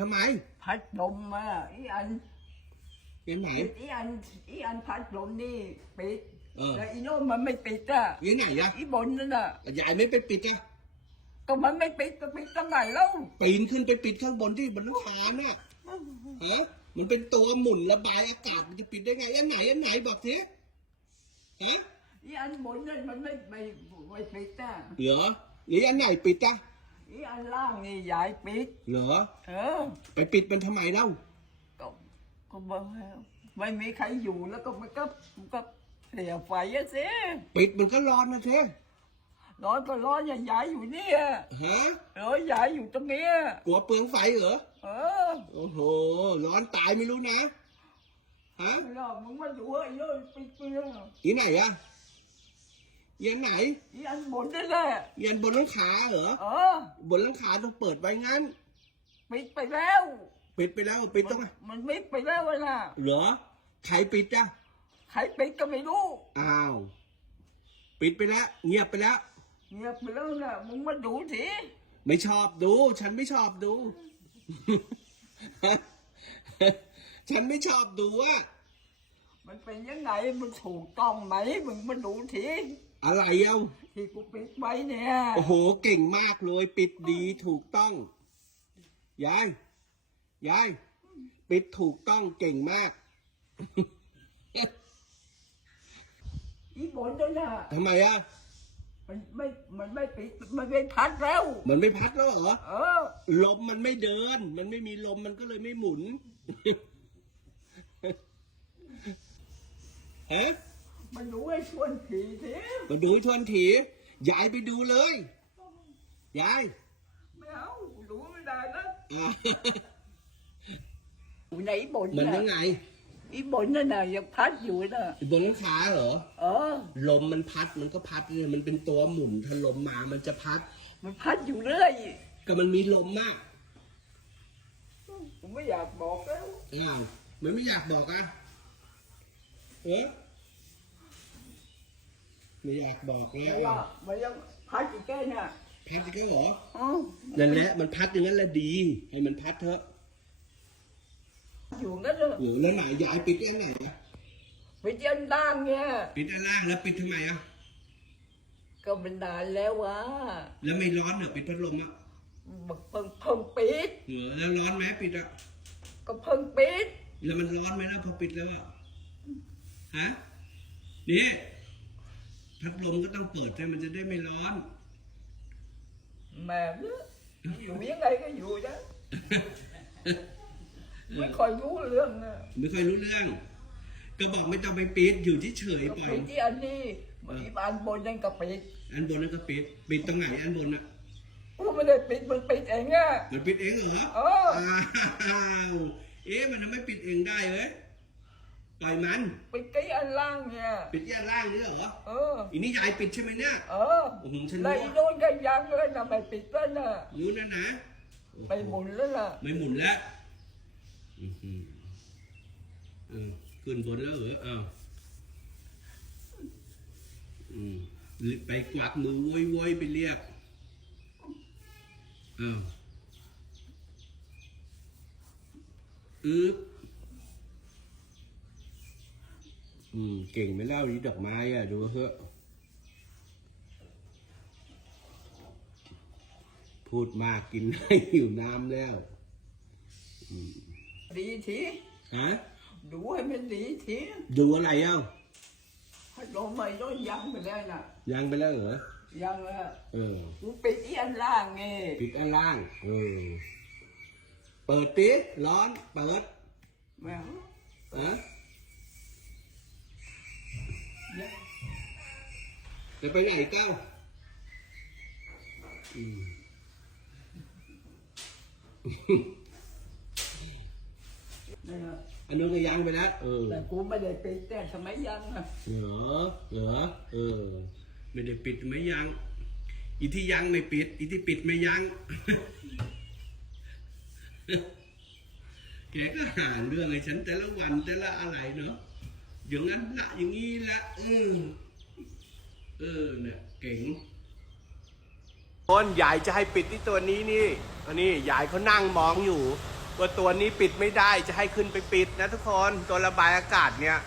ทำไม พัดลมอะอีอันยังไหน อีอันอีอันพัดลมนี่ปิดเออ แล้วอีโน่นมันไม่ปิดอะยังไหนอะอีบนนั่นน่ะยายไม่ไปปิดอะก็มันไม่ปิดจะปิดตรงไหนแล้วปีนขึ้นไปปิดข้างบนที่บนหลังคาน่ะฮะมันเป็นตัวหมุนระบายอากาศมันจะปิดได้ไงอันไหนอันไหนบอกทีฮะอีอันบนนั่นมันไม่ไม่ไม่ปิดอะเหรอหรืออันไหนปิดอะ อีอันล่างนี่ยายปิด เหรอ เออ ไปปิดมันทำไมเล่า ก็ก็บอกแล้วไม่มีใครอยู่แล้วก็มันก็มันก็เสียไฟอะสิปิดมันก็ร้อนนะเธอร้อนก็ร้อนอย่ายายอยู่เนี่ยฮะ เออยายอยู่ตรงเนี้ยกลัวเปลืองไฟเหรอ เออโอ้โห ร้อนตายไม่รู้นะ ฮะไม่หรอกมึงมาดูไอ้เอ้ยปิดเปลืองอีไหนอะ ยันไหนอีอันบนนั่นแหละยันบนหลังคาเหรอ เออบนหลังคาต้องเปิดไว้งั้น ปิดไปแล้วปิดไปแล้วปิดต้องมันมันไม่ไปแล้วอะนะเหรอใครปิดจ้ะใครปิดก็ไม่รู้ อ้าว ปิดไปแล้ว เงียบไปแล้ว เงียบไปแล้วนะมึงมาดูสิไม่ชอบดู ฉันไม่ชอบดู ฉันไม่ชอบดูอะมันเป็นยังไงมันถูกต้องไหมมึงมาดูสิ อะไรเอ้าที่กูปิดไว้เนี่ยโอ้โหเก่งมากเลย ปิดดีถูกต้องยายยายปิดถูกต้องเก่งมากอีบนนั่นน่ะทำไมอะมันไม่มันไม่ปิดมันไม่พัดแล้ว มันไม่พัดแล้วเหรอเออลมมันไม่เดิน มันไม่มีลมมันก็เลยไม่หมุนฮะ มันดูให้ชวนผีสิมาดูให้ทวนถียายไปดูเลย ยายไม่เอาดูไม่ได้นะอ่าอยู่ไหนบนมันน่ะยังไงอีบนนั่นน่ะยังพัดอยู่น่ะบนหลังคาเหรอ เออ ลมมันพัดมันก็พัดเนี่ยมันเป็นตัวหมุนถ้าลมมามันจะพัด มันพัดอยู่เรื่อยก็มันมีลมมากผมไม่อยากบอกแล้วอ้าวมันไม่อยากบอกอะเออ ไม่อยากบอกแล้แต่วว่าอะมันยังพัดอยู่แค่น่ะพัดอีก็เหรออ๋อนั่นแหละมันพัดอย่างนั้นแหละดี ให้มันพัดเถอะ อยู่งั้นเลยโอ้แล้วไหนยายปิดอันไหนอะไปเจนด้างเนี่ยปิดอันล่างแล้วปิดทำไมอะก็เป็นนานแล้ววะแล้วไม่ร้อนเหรอปิดพัดลมอะมันเพิ่งเพิ่งปิดเออแล้วร้อนไหมปิดอะก็เพิ่งปิด แล้วมันร้อนไหมล่ะพอปิดแล้วอะฮะนี่ พัดลมก็ต้องเปิดให้มันจะได้ไม่ร้อนแม่เนี่ยอยู่ยังไงก็อยู่นะไม่ค่อยรู้เรื่องนะไม่เคยรู้เรื่อง ก็บอกไม่ต้องไปปิดอยู่ที่เฉยๆปล่อยปิดที่อันนี้อีอันบนนั่นก็ปิดอันบนนั่นก็ปิดปิดตรงไหนอันบนอะกูไม่ได้ปิดมันปิดเองอะมันปิดเองเหรอเออ อ้าวเอ๊ะมันทำไมปิดเองได้เอ้ย ปล่อยมันปิดที่อันล่างเนี่ย ปิดย่านล่างนี่เหรอเออ อีนี่ยายปิดใช่ไหมเนี่ยเออโอ้โหฉันแล้วรู้อีโน่นก็ยังเลยนะไม่ปิดแล้วนะรู้นะนะไปหมุนแล้วล่ะไม่หมุนแล้วอื้อหือเออขึ้นบนแล้วเหรออ้าวอืมไปกวักมือโวยโวยๆไปเรียกอ้าวอึ๊บ อืม เก่งไหม่เล่าดีดอกไม้อะ ดูเถอะ พูดมากกินให้หิวน้ำแล้ว ดีทีฮะ ดูให้มันดีทีดูอะไรเอ้าพัดลมไม่ร้อนยังไปแล้วน่ะ ยังไปแล้วเหรอ ยังอะเออ กูปิดที่อันล่างไงปิดอันล่าง เออ เปิดติร้อน เปิด แม่งฮะ จะไปไหนเก้าอืมเนี่ยอันนู้นก็ยังไปแล้วเออแต่กูไม่ได้ปิดแต่ทำไมยังอะเหรอเหรอเออ ไม่ได้ปิดไม่ยัง อีที่ยังไม่ปิด อีที่ปิดไม่ยัง แกก็หาเรื่องให้ฉันแต่ละวันแต่ละอะไรเนาะอย่างนั้นละอย่างนี้ละเออ เออเนี่ยเก่งคนยายจะให้ปิดที่ตัวนี้นี่ อันนี้ยายเขานั่งมองอยู่ ว่าตัวนี้ปิดไม่ได้จะให้ขึ้นไปปิดนะทุกคนตัวระบายอากาศเนี่ย